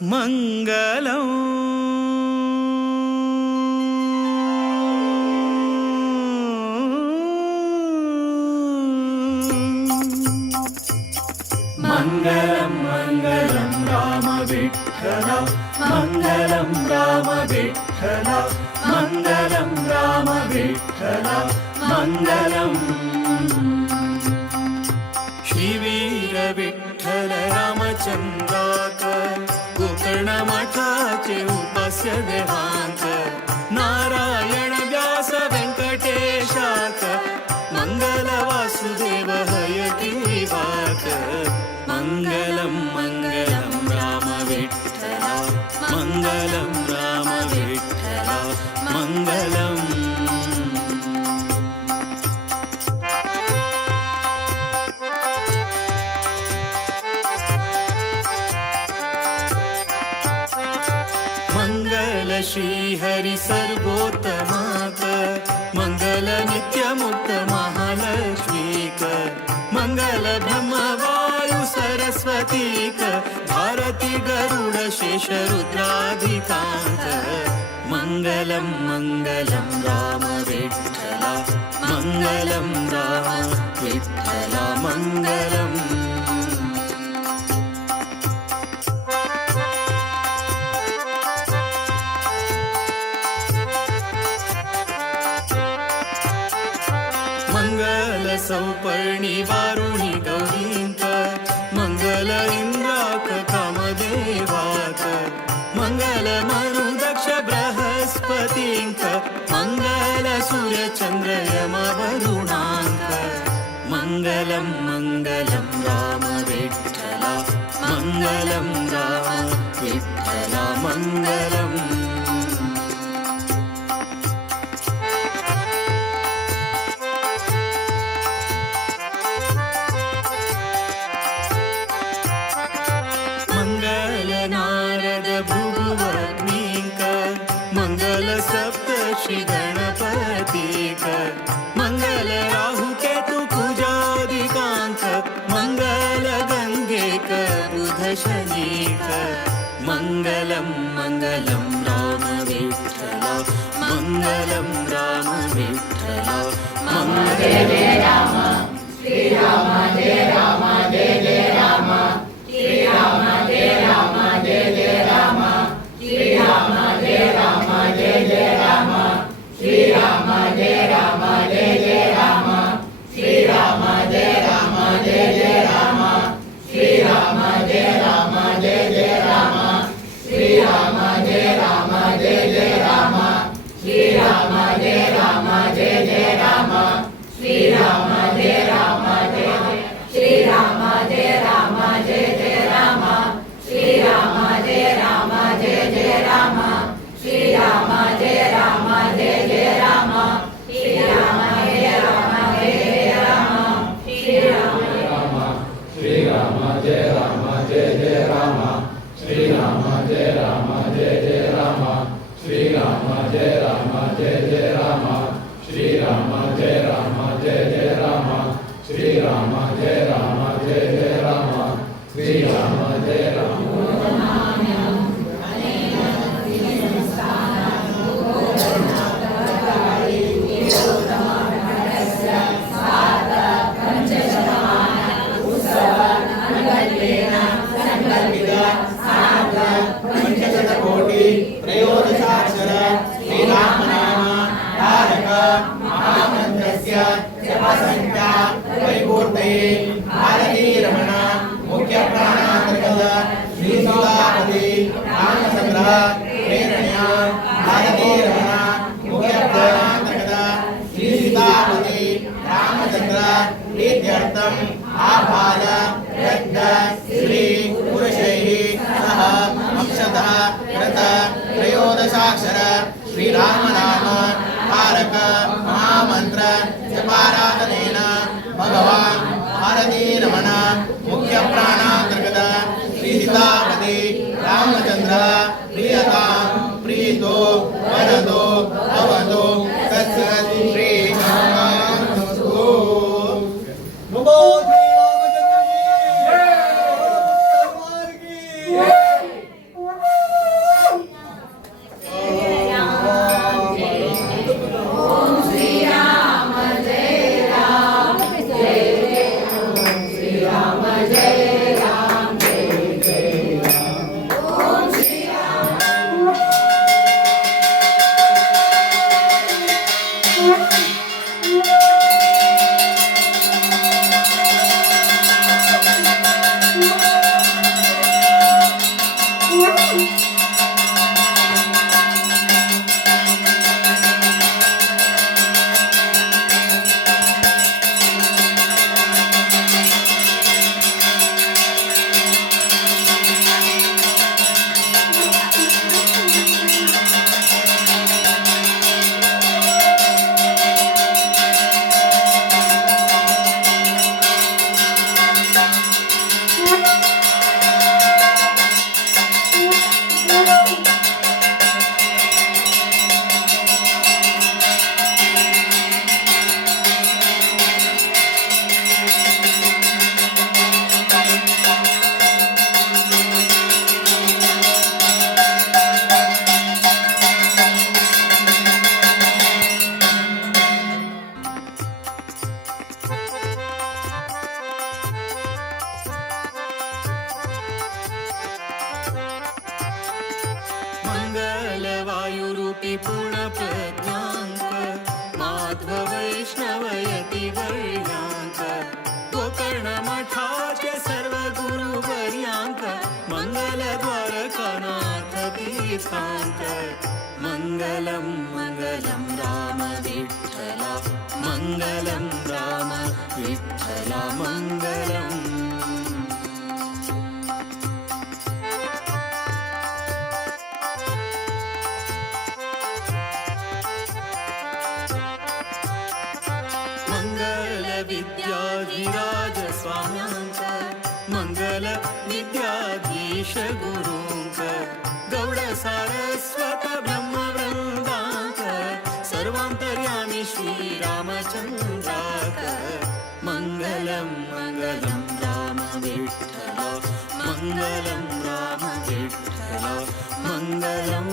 मङ्गलम् मङ्गलं मङ्गलं राम विठ्ठल मङ्गलं राम विठ्ठल मङ्गलं राम विठ्ठल मङ्गलम् श्रीवीर विठ्ठल रामचंद्राक गोकर्ण मठाचे उपास्य देहांक नारायण व्यास व्यंकटेशाक मंगल वासुदेव हयग्रीवाक मंगलम मंगलम राम विठ्ठल मंगलम राम विठ्ठल मंगलम मंगल श्री हरि सर्वोत्तमाक मंगल नित्य मुक्त महालक्ष्मीक मंगल ब्रह्म वायु सरस्वतीक भारती गरुड शेष रुद्राधिकांक मंगलम मंगलम राम विठ्ठल मंगलम राम विठ्ठल मंगलम मंगल सौपर्णी वारुणी गौरींक मंगल इंद्राक कामदेवाक मंगल मरुदक्ष बृहस्पतींक मंगल सूर्य चंद्र यम वरुणांक मंगलम मंगलम राम विठ्ठल मंगलम राम विठ्ठल मंगलम श्री गणपतीक मंगल राहु केतु कुजादिकांक मंगल गंगेक बुध शनीक मंगलम मंगलम राम विठ्ठल मंगलम राम विठ्ठल मंगलम राम श्री राम जय राम जय जय राम श्री राम जय राम जय जय राम श्री राम जय राम जय जय राम श्री राम जय राम जय जय राम श्री राम जय राम जय जय राम श्री राम जय राम जय जय राम श्री राम जय राम जय जय राम श्री राम जय राम जय जय राम श्री राम जय राम जय श्री राम जय राम जय जय राम श्री राम जय राम जय जय राम श्री राम जय राम जय जय राम श्री राम जय राम जय जय राम श्री राम श्री राम जय राम जय जय राम श्री राम जय राम जय जय राम श्री राम जय राम जय जय राम श्री राम जय राम जय जय राम श्री राम जय राम जय जय राम श्री राम जय राम पंचशतकोटि त्रयोदशाक्षर श्रीरामनाम तारक महामन्त्रस्य जपसंख्या परिपूर्तये भारतीरमण मुख्यप्राणान्तर्गत श्रीसीतापति रामचन्द्र प्रेरणया भारतीरमण मुख्यप्राणान्तर्गत श्रीसीतापति रामचन्द्र प्रीत्यर्थम् आभार रद्द श्री पुरुषैः सह अक्षतः कृत त्रयोदशाक्षर श्रीरामनाम तारक महामन्त्र जपाराधनेन भगवान् भारतीरमण मुख्यप्राणान्तर्गत श्रीसीतापति रामचन्द्र प्रियतां प्रीतो वरदो भवतो तत्सत् श्रीरामस्तु। रूपी पूर्णप्रज्ञाङ्क माध्व वैष्णवयति वर्याङ्क गोकर्णमठाचे सर्व गुरुवर्याङ्क मङ्गलद्वारकानाथ तीर्थाङ्क मङ्गलं मङ्गलं राम विठ्ठला मङ्गलं राम विठ्ठला मङ्गलम् विद्याधिराज स्वाम्यांक मंगल विद्याधीश गुरूंक गौड सारस्वत ब्रह्मवृंदांक सर्वांतर्यामी श्री रामचंद्राक मंगलम मंगलम राम विठ्ठला मंगलम राम विठ्ठला मंगलम